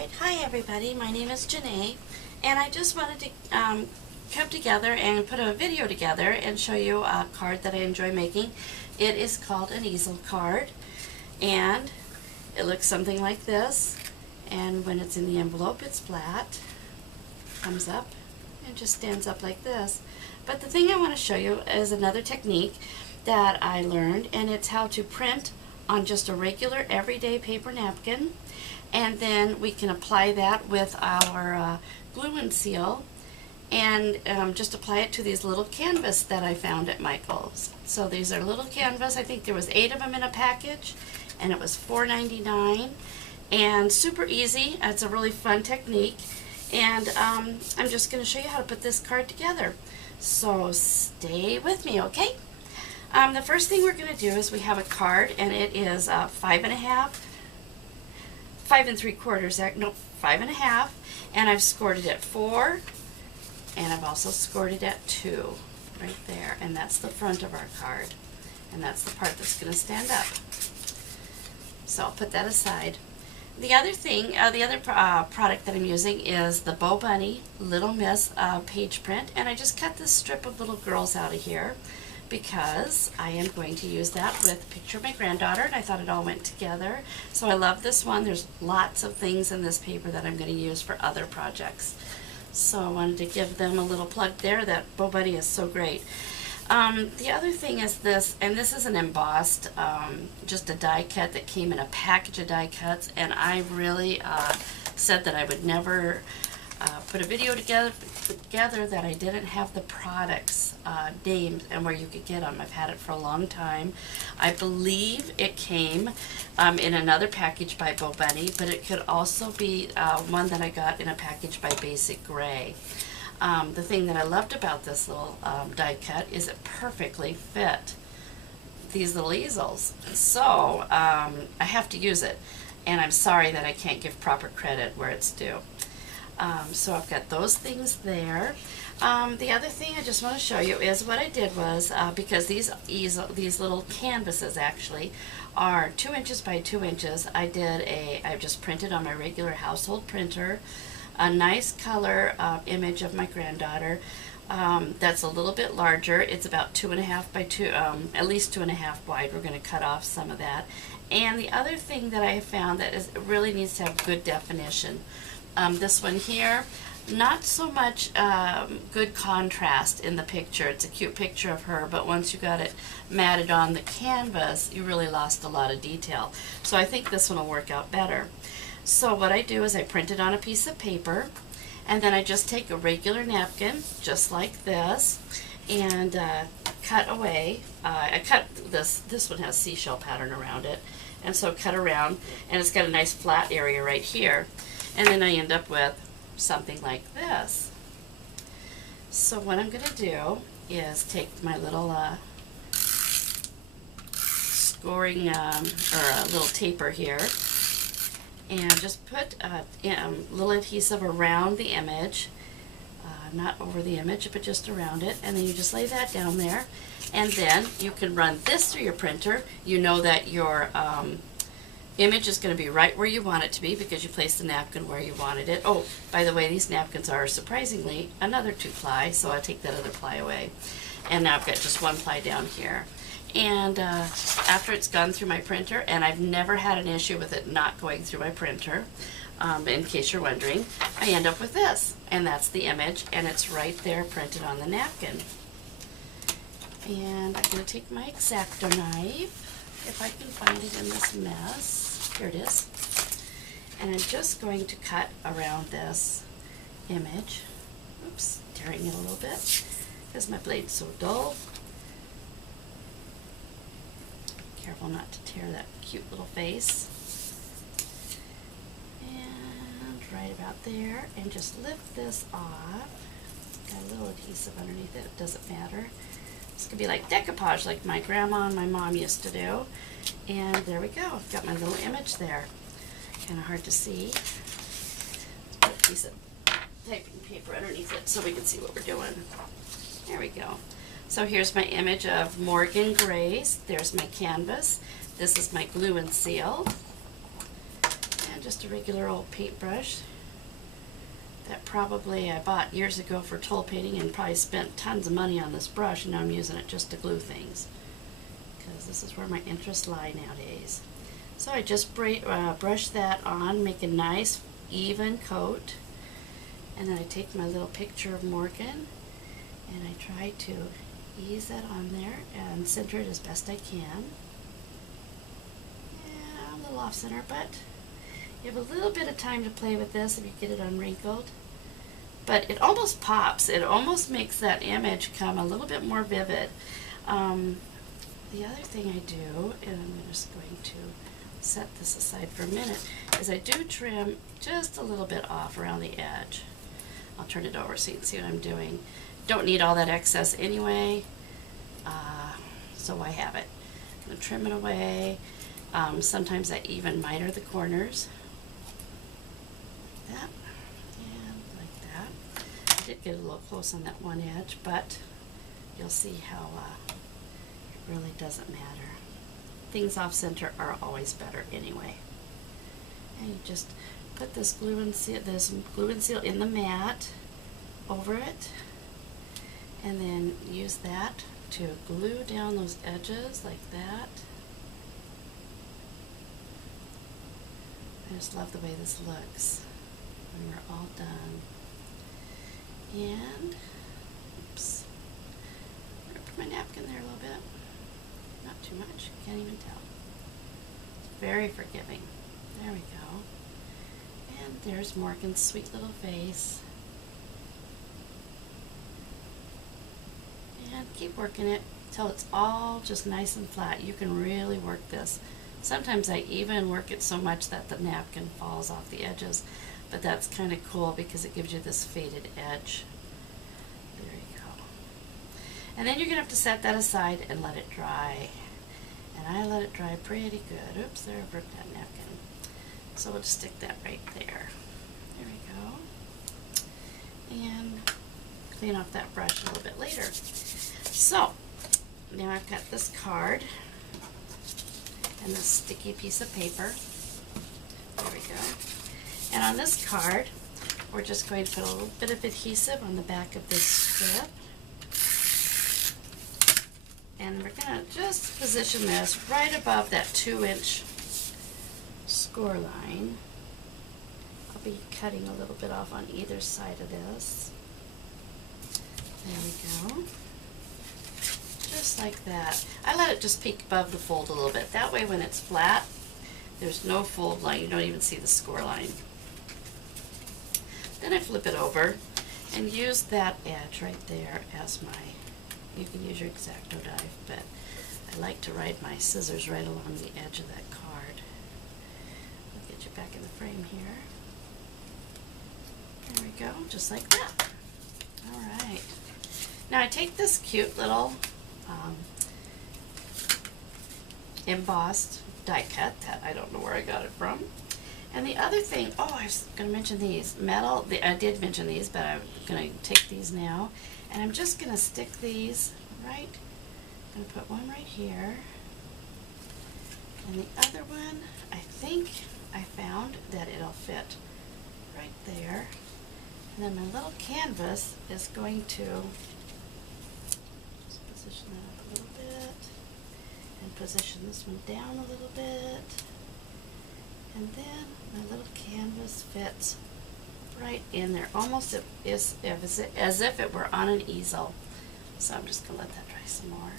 Alright, hi everybody, my name is Janae, and I just wanted to come together and put a video together and show you a card that I enjoy making. It is called an easel card, and it looks something like this, and when it's in the envelope it's flat, comes up, and just stands up like this. But the thing I want to show you is another technique that I learned, and it's how to print on just a regular everyday paper napkin, and then we can apply that with our glue and seal and just apply it to these little canvas that I found at Michael's. So these are little canvas. I think there was 8 of them in a package, and it was $4.99, and super easy. It's a really fun technique, and I'm just going to show you how to put this card together. So stay with me, okay? The first thing we're going to do is we have a card, and it is 5 3/4, and I've scored it at 4, and I've also scored it at 2 right there, and that's the front of our card, and that's the part that's going to stand up. So I'll put that aside. The other thing, product that I'm using is the Bo Bunny Little Miss page print, and I just cut this strip of little girls out of here because I am going to use that with a picture of my granddaughter, and I thought it all went together. So I love this one. There's lots of things in this paper that I'm going to use for other projects. So I wanted to give them a little plug there. That Bo Bunny is so great. The other thing is this, and this is an embossed, just a die cut that came in a package of die cuts, and I really said that I would never put a video together that I didn't have the products named and where you could get them. I've had it for a long time. I believe it came in another package by Bo Bunny, but it could also be one that I got in a package by Basic Gray. The thing that I loved about this little die cut is it perfectly fit these little easels. So I have to use it, and I'm sorry that I can't give proper credit where it's due. So I've got those things there. The other thing I just want to show you is what I did was, because these little canvases actually are 2 inches by 2 inches, I just printed on my regular household printer a nice color image of my granddaughter. That's a little bit larger. It's about 2.5 by 2, at least 2.5 wide. We're going to cut off some of that. And the other thing that I have found that it really needs to have good definition. This one here, not so much good contrast in the picture. It's a cute picture of her, but once you got it matted on the canvas, you really lost a lot of detail. So I think this one will work out better. So what I do is I print it on a piece of paper, and then I just take a regular napkin, just like this, and cut away. I cut this one has seashell pattern around it, and so cut around, and it's got a nice flat area right here. And then I end up with something like this. So what I'm going to do is take my little scoring or a little taper here, and just put a little adhesive around the image, not over the image, but just around it, and then you just lay that down there, and then you can run this through your printer. You know that your image is going to be right where you want it to be because you placed the napkin where you wanted it. Oh, by the way, these napkins are surprisingly another 2-ply, so I take that other ply away. And now I've got just 1 ply down here. And after it's gone through my printer, and I've never had an issue with it not going through my printer, in case you're wondering, I end up with this. And that's the image, and it's right there printed on the napkin. And I'm going to take my X-Acto knife, if I can find it in this mess. Here it is. And I'm just going to cut around this image. Oops, tearing it a little bit because my blade's so dull. Careful not to tear that cute little face. And right about there, and just lift this off. Got a little adhesive underneath it, it doesn't matter. This could be like decoupage like my grandma and my mom used to do. And there we go. I've got my little image there. Kind of hard to see. Let's put a piece of typing paper underneath it so we can see what we're doing. There we go. So here's my image of Morgan Grace. There's my canvas. This is my glue and seal. And And just a regular old paintbrush that probably I bought years ago for toll painting and probably spent tons of money on this brush, and now I'm using it just to glue things because this is where my interests lie nowadays. So I just brush that on, make a nice even coat, and then I take my little picture of Morgan and I try to ease that on there and center it as best I can. Yeah, a little off center, but you have a little bit of time to play with this if you get it unwrinkled. But it almost pops. It almost makes that image come a little bit more vivid. The other thing I do, and I'm just going to set this aside for a minute, is I do trim just a little bit off around the edge. I'll turn it over so you can see what I'm doing. Don't need all that excess anyway, so why have it? I'm going to trim it away. Sometimes I even miter the corners. Like that, and like that. I did get a little close on that one edge, but you'll see how it really doesn't matter. Things off center are always better anyway. And you just put this glue and seal in the mat over it, and then use that to glue down those edges like that. I just love the way this looks when we're all done. And oops, I'm gonna put my napkin there a little bit. Not too much, can't even tell. It's very forgiving. There we go. And there's Morgan's sweet little face. And keep working it till it's all just nice and flat. You can really work this. Sometimes I even work it so much that the napkin falls off the edges, but that's kind of cool because it gives you this faded edge. There you go. And then you're going to have to set that aside and let it dry. And I let it dry pretty good. Oops, there, I broke that napkin. So we'll just stick that right there. There we go. And clean off that brush a little bit later. So, now I've got this card and this sticky piece of paper. There we go. And on this card, we're just going to put a little bit of adhesive on the back of this strip. And we're going to just position this right above that 2-inch score line. I'll be cutting a little bit off on either side of this. There we go. Just like that. I let it just peek above the fold a little bit. That way when it's flat, there's no fold line. You don't even see the score line. Then I flip it over and use that edge right there as my, you can use your X-Acto knife, but I like to ride my scissors right along the edge of that card. I'll get you back in the frame here. There we go, just like that. All right. Now I take this cute little embossed die cut that I don't know where I got it from. And the other thing, oh, I was going to mention these metal. I did mention these, but I'm going to take these now, and I'm just going to stick these right. I'm going to put one right here, and the other one, I think I found that it'll fit right there. And then my little canvas is going to just position that up a little bit, and position this one down a little bit. And then my little canvas fits right in there, almost as if it were on an easel. So I'm just going to let that dry some more.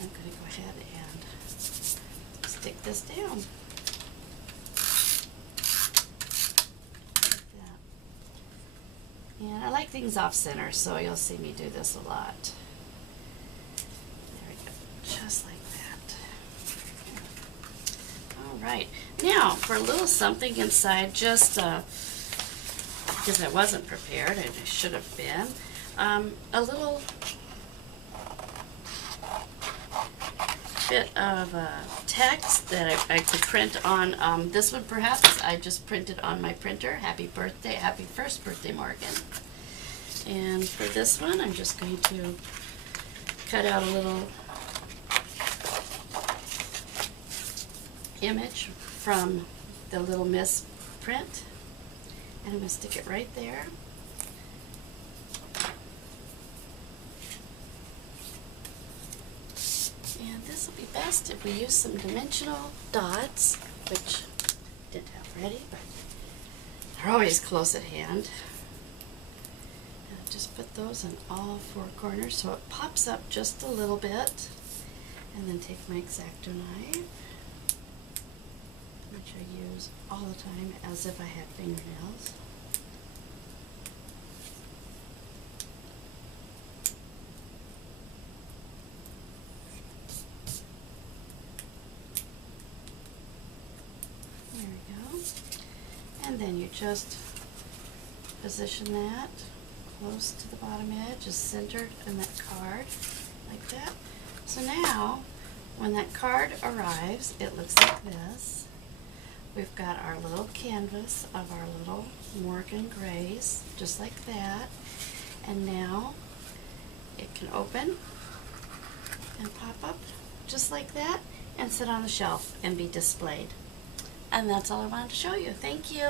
And I'm going to go ahead and stick this down. Like that. And I like things off center, so you'll see me do this a lot. There we go, just like that. Right, now for a little something inside, just because I wasn't prepared and I should have been, a little bit of text that I could print on. This one perhaps I just printed on my printer. Happy birthday, happy first birthday, Morgan. And for this one, I'm just going to cut out a little image from the Little Miss print, and I'm going to stick it right there. And this will be best if we use some dimensional dots, which I didn't have ready, but they're always close at hand. And I'll just put those in all four corners so it pops up just a little bit. And then take my X-Acto knife, which I use all the time as if I had fingernails. There we go. And then you just position that close to the bottom edge, just centered in that card, like that. So now, when that card arrives, it looks like this. We've got our little canvas of our little Morgan Grays, just like that. And now, it can open and pop up, just like that, and sit on the shelf and be displayed. And that's all I wanted to show you. Thank you.